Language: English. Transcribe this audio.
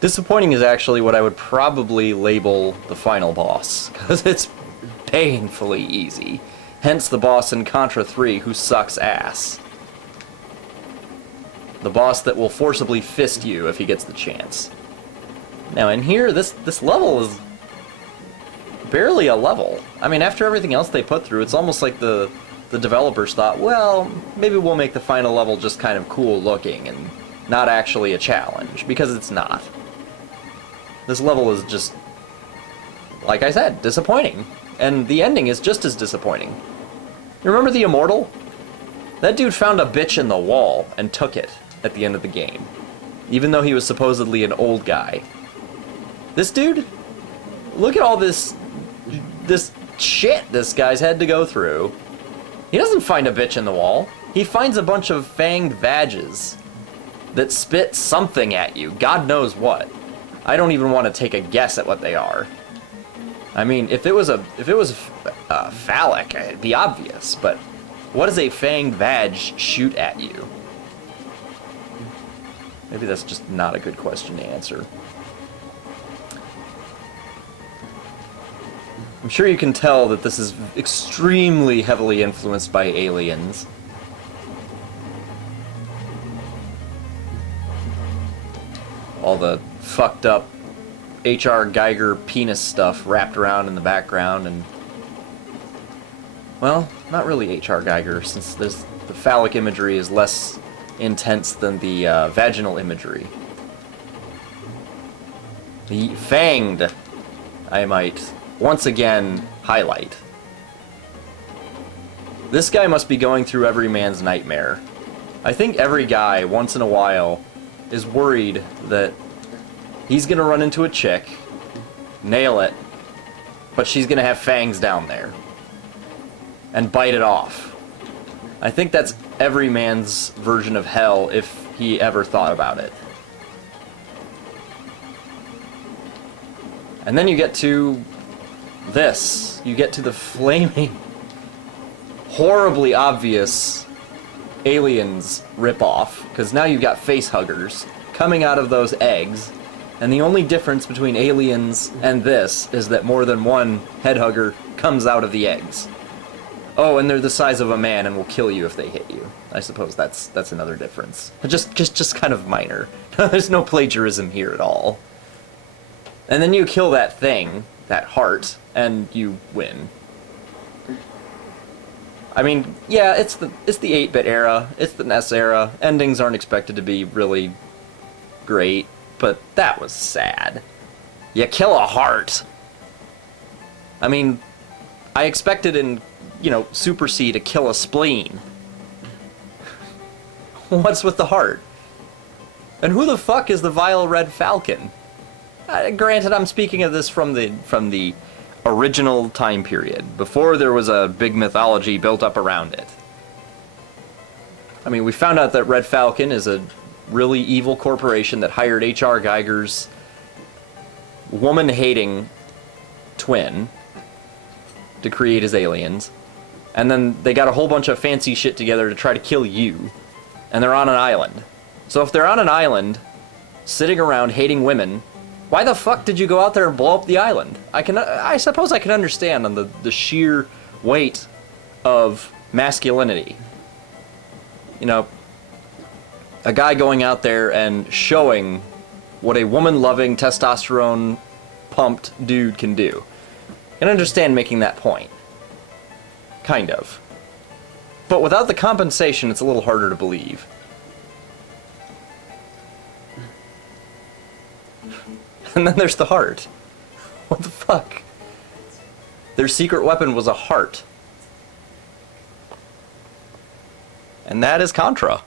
Disappointing is actually what I would probably label the final boss, because it's painfully easy. Hence the boss in Contra 3 who sucks ass. The boss that will forcibly fist you if he gets the chance. Now in here, this level is barely a level. I mean, after everything else they put through, it's almost like the developers thought, well, maybe we'll make the final level just kind of cool looking and not actually a challenge, because it's not. This level is just, like I said, disappointing. And the ending is just as disappointing. You remember the Immortal? That dude found a bitch in the wall and took it at the end of the game. Even though he was supposedly an old guy. This dude? Look at all this shit this guy's had to go through. He doesn't find a bitch in the wall. He finds a bunch of fanged vages that spit something at you. God knows what. I don't even want to take a guess at what they are. I mean, if it was phallic, it'd be obvious, but what does a fanged vag shoot at you? Maybe that's just not a good question to answer. I'm sure you can tell that this is extremely heavily influenced by aliens. All the fucked up H.R. Geiger penis stuff wrapped around in the background, and well, not really H.R. Geiger, since the phallic imagery is less intense than the vaginal imagery. The fanged, I might once again highlight. This guy must be going through every man's nightmare. I think every guy, once in a while, is worried that he's gonna run into a chick, nail it, but she's gonna have fangs down there, and bite it off. I think that's every man's version of hell if he ever thought about it. And then you get to this. You get to the flaming, horribly obvious aliens ripoff, because now you've got face huggers coming out of those eggs, and the only difference between aliens and this is that more than one head hugger comes out of the eggs. Oh, and they're the size of a man and will kill you if they hit you. I suppose that's another difference. But just kind of minor. There's no plagiarism here at all. And then you kill that thing, that heart, and you win. I mean, yeah, it's the 8-bit era, it's the NES era. Endings aren't expected to be really great, but that was sad. You kill a heart. I mean, I expected in, Super C to kill a spleen. What's with the heart? And who the fuck is the vile red falcon? Granted, I'm speaking of this from the original time period, before there was a big mythology built up around it. I mean, we found out that Red Falcon is a really evil corporation that hired H.R. Geiger's woman-hating twin to create his aliens, and then they got a whole bunch of fancy shit together to try to kill you, and they're on an island. So if they're on an island, sitting around hating women, why the fuck did you go out there and blow up the island? I suppose I can understand on the sheer weight of masculinity. A guy going out there and showing what a woman-loving, testosterone-pumped dude can do. I can understand making that point. Kind of. But without the compensation, it's a little harder to believe. And then there's the heart. What the fuck? Their secret weapon was a heart. And that is Contra.